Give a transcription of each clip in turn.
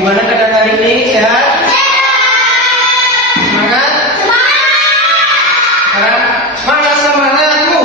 Gimana keadaan hari ini? Sehat? Semangat? Sekarang mana semangatmu?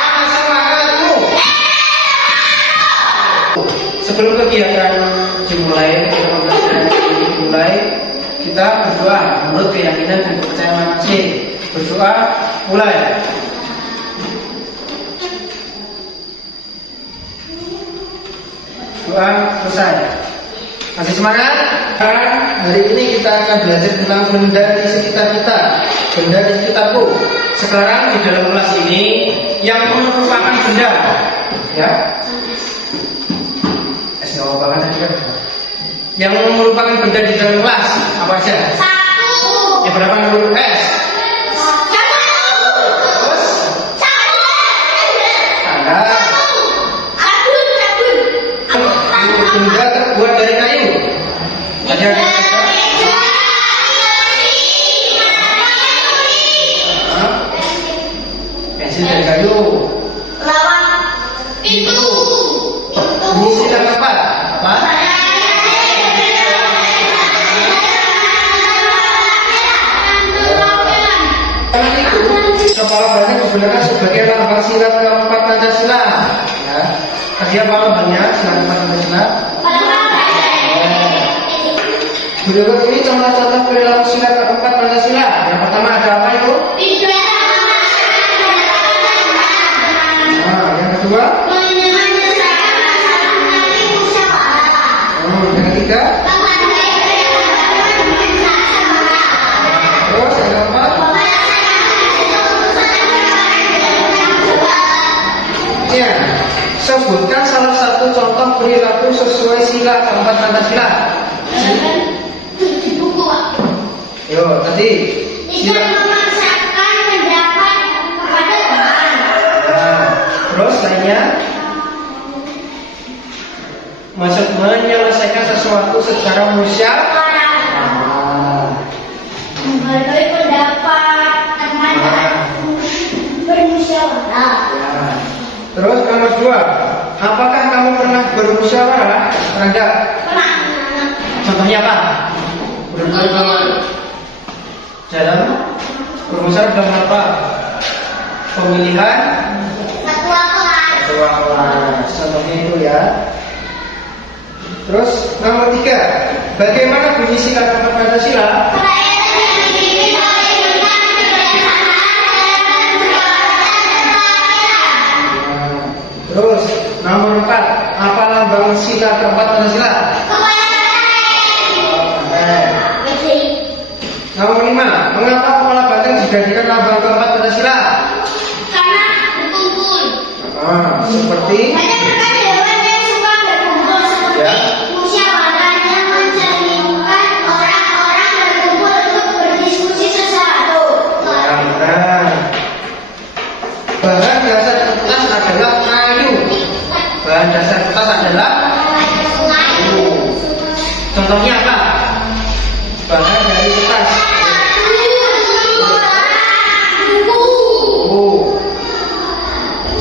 Mana semangatmu? Sebelum kegiatan dimulai, kita berdoa menurut keyakinan dan kepercayaan masing. Berdoa mulai. Doa selesai. Masih semangat? Hari ini kita akan belajar tentang benda di sekitar kita, benda di sekitarku. Sekarang di dalam kelas ini yang merupakan benda, ya, yang merupakan benda di dalam kelas apa aja? Satu. Yang berapa menurut S? Benda terbuat dari kayu. Ada pensil dari kayu. Lawang, pintu. Ini sila keempat. Apa? Karena itu kepala banyak digunakan sebagai lambang sila keempat Pancasila. Ya. Tadi apa lambangnya sila keempat Pancasila? Berikut ini contoh-contoh perilaku sila keempat Pancasila. Yang pertama ada apa itu? Nah, yang kedua? Yang ketiga? Terus yang keempat? Ya, sebutkan salah satu contoh perilaku sesuai sila keempat Pancasila. Yo, tadi Tidak memaksakan pendapat kepada Tuhan. Nah, terus lainnya maksud menyelesaikan sesuatu secara musyawarah. Menghargai pendapat teman bermusyawarah. Nah, terus nomor 2, apakah kamu pernah bermusyawarah? Pernah enggak? Pernah. Contohnya apa? Dalam bermusyawarah dalam apa? Pemilihan Ketua kelas. ketua kelas. Contohnya itu ya. Terus nomor 3, bagaimana bunyi sila keempat Pancasila? Terus nomor 4, apa lambang sila keempat Pancasila? Nomor 5, mengapa kepala banteng dijadikan lambang keempat Pancasila? Karena berkumpul. Seperti Banyak sekali hewan yang suka berkumpul seperti Ya. musyawarah yang mencerminkan orang-orang berkumpul untuk berdiskusi sesuatu. benar. Bahan dasar kertas adalah kayu. Bahan dasar kertas adalah kayu. Contohnya apa? Bahan dari kertas.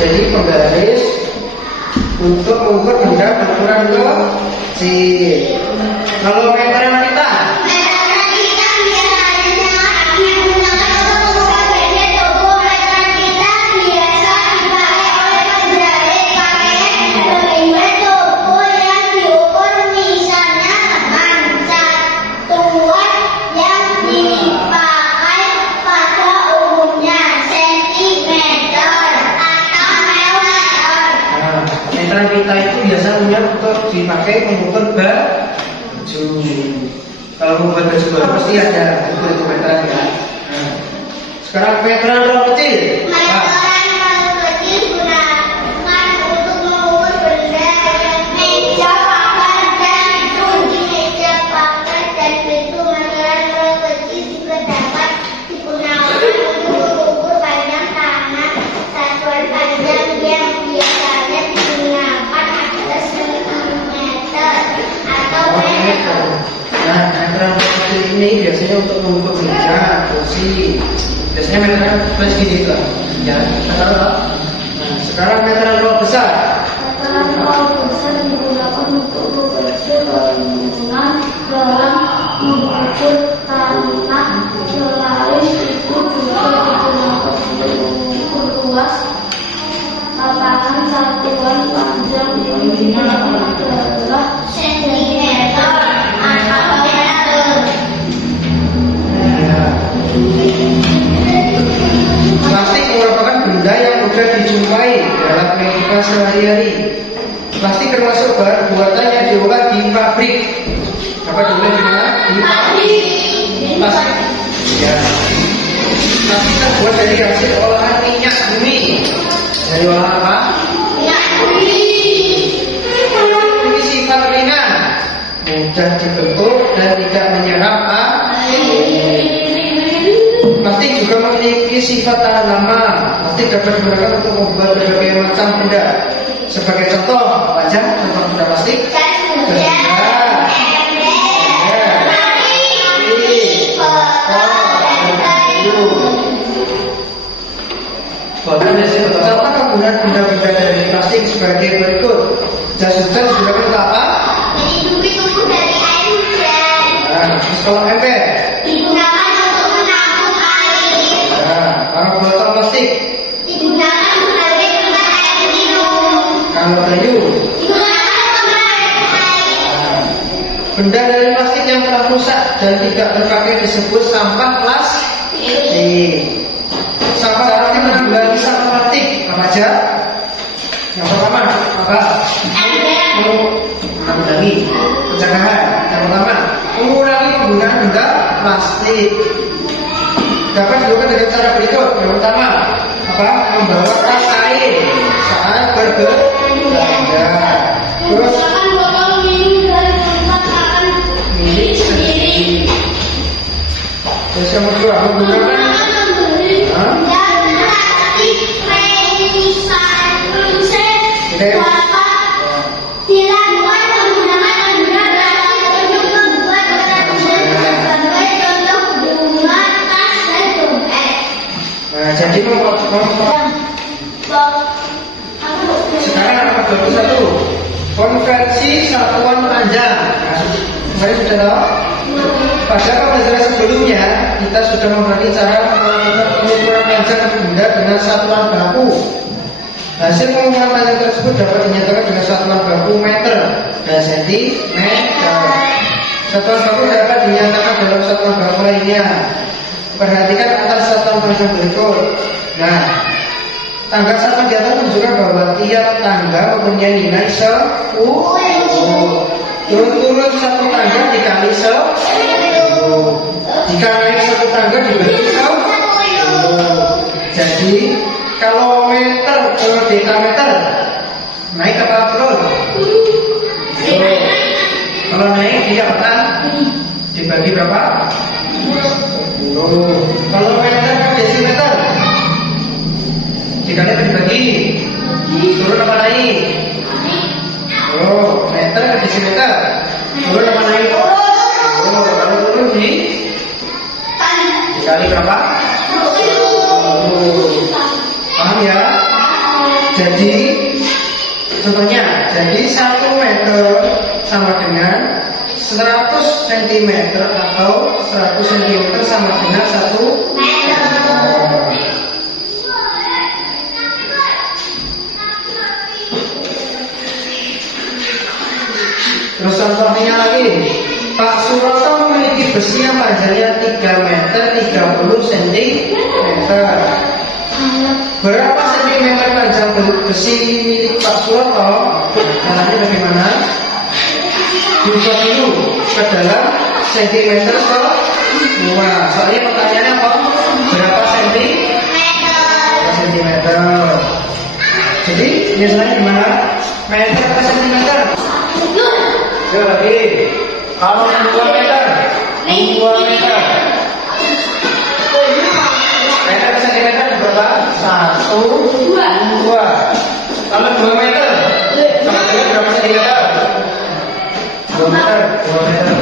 Jadi penggaris untuk mengukur benda berukuran kecil. Kalau meter wanita, meteran kita itu biasanya untuk dipakai mengukur baju. Kalau membuat baju baru pasti ada itu meteran ya. Nah, sekarang meteran roll kecil. Nah, meteran kecil ini biasanya untuk mengukur meja, kursi. Biasanya meteran plus gini lah. Ya, nah, sekarang meteran roll besar. Meteran roll besar digunakan untuk beberapa merupakan satuan panjang yang adalah sentimeter atau meter. Plastik merupakan benda yang mudah dijumpai dalam kehidupan sehari-hari. Plastik termasuk bahan buatan yang diolah di pabrik. Apa diolah di mana? Di pabrik. Plastik. Ya. Plastik terbuat dari hasil olahan minyak bumi. Dari olahan apa? Minyak bumi. Memiliki sifat ringan, mudah dibentuk dan tidak menyerap air. Plastik juga memiliki sifat tahan lama. Plastik dapat digunakan untuk membuat berbagai macam benda. Sebagai contoh, apa aja contoh benda plastik? Contoh kegunaan benda-benda dari plastik sebagai berikut. Jas hujan digunakan untuk apa? Melindungi tubuh dari air hujan. Nah, terus kalau ember? Digunakan untuk menampung air. Nah, kalau botol plastik? Digunakan sebagai tempat air minum. Kalau kayu? Digunakan untuk menarik air. Nah, benda dari plastik yang telah rusak dan tidak terpakai disebut sampah plastik. Sampah plastik menanggulangi sampah plastik apa aja? Yang pertama apa? Menanggulangi pencegahan. Yang pertama mengurangi penggunaan benda plastik. Dapat dilakukan dengan cara berikut. Yang pertama apa? Membawa tas air saat berbelanja. Terus Menggunakan botol minum dari tempat makan milik sendiri. Terus yang kedua menggunakan jadi sekarang apa bagus satu konversi satuan panjang. Kemarin sudah tahu. Pada pembelajaran sebelumnya kita sudah membagi cara melakukan pengukuran panjang benda dengan satuan baku. Hasil pengukuran panjang tersebut dapat dinyatakan dengan satuan baku meter dan sentimeter. Satuan baku dapat dinyatakan dalam satuan baku lainnya. Perhatikan atas satuan panjang berikut. Nah, tangga satuan di atas menunjukkan bahwa tiap tangga mempunyai nilai 10. Turun-turun satu tangga dikali 10. Jika naik satu tangga dibagi 10. Jadi kalau meter ke dekameter naik apa turun? Kalau naik tidak pernah dibagi berapa? 10. Kalau meter ke desimeter dikali apa dibagi? Turun apa naik? Oh, meter ke desimeter turun apa naik? Oh, kalau turun dikali berapa? Paham ya? Jadi contohnya, jadi 1 meter sama dengan 100 cm atau 100 cm sama dengan 1 meter. Terus contohnya lagi, Pak Suroto memiliki besi yang panjangnya 3 meter 30 cm. Berapa sentimeter panjang besi milik Pak Suroto? Caranya bagaimana? Diubah dulu ke dalam sentimeter semua. Soalnya pertanyaannya apa? Berapa sentimeter? Jadi biasanya gimana? Meter ke sentimeter? Yuk lagi. Kalau 2 meter, 2 meter. Meter ke sentimeter berapa? 1, 2. Kalau 2 meter, sama dengan berapa sentimeter? 2 meter, 2 meter.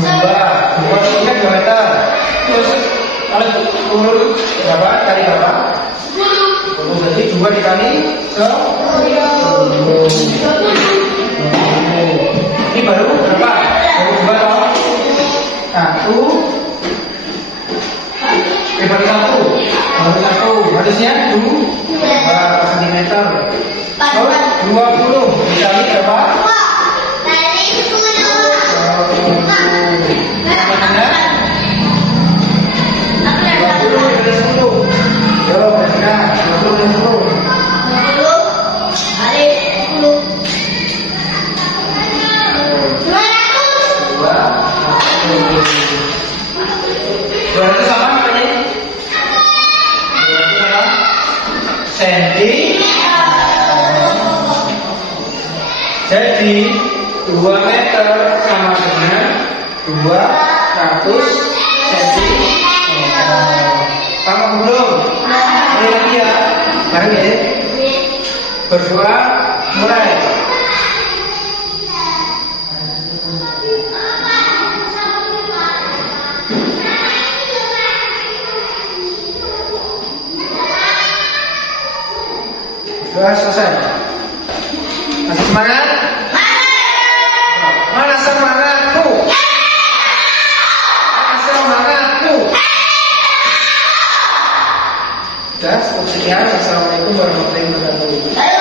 2 sentimeter, 2 meter. Terus kalau turun berapa? Kali berapa? 10. Jadi 2 dikali 10. Ini baru berapa? Baru 2 toh? 1 bagi 1 baru 1 baru Harusnya 2 cm. Oh, 20 dikali berapa? Kali 10. Mana? 20 dikali 10. Yo, benar. 20 dikali 10. 200 sama makanya? 200 sama? Senti. Jadi 2 meter sama dengan 200 cm. Paham belum? Ini lagi ya. Bareng ya. Berdua mulai. Sudah selesai. Masih semangat? Mana semangatku? Mana semangatku? Sudah, sekian. Assalamualaikum warahmatullahi wabarakatuh.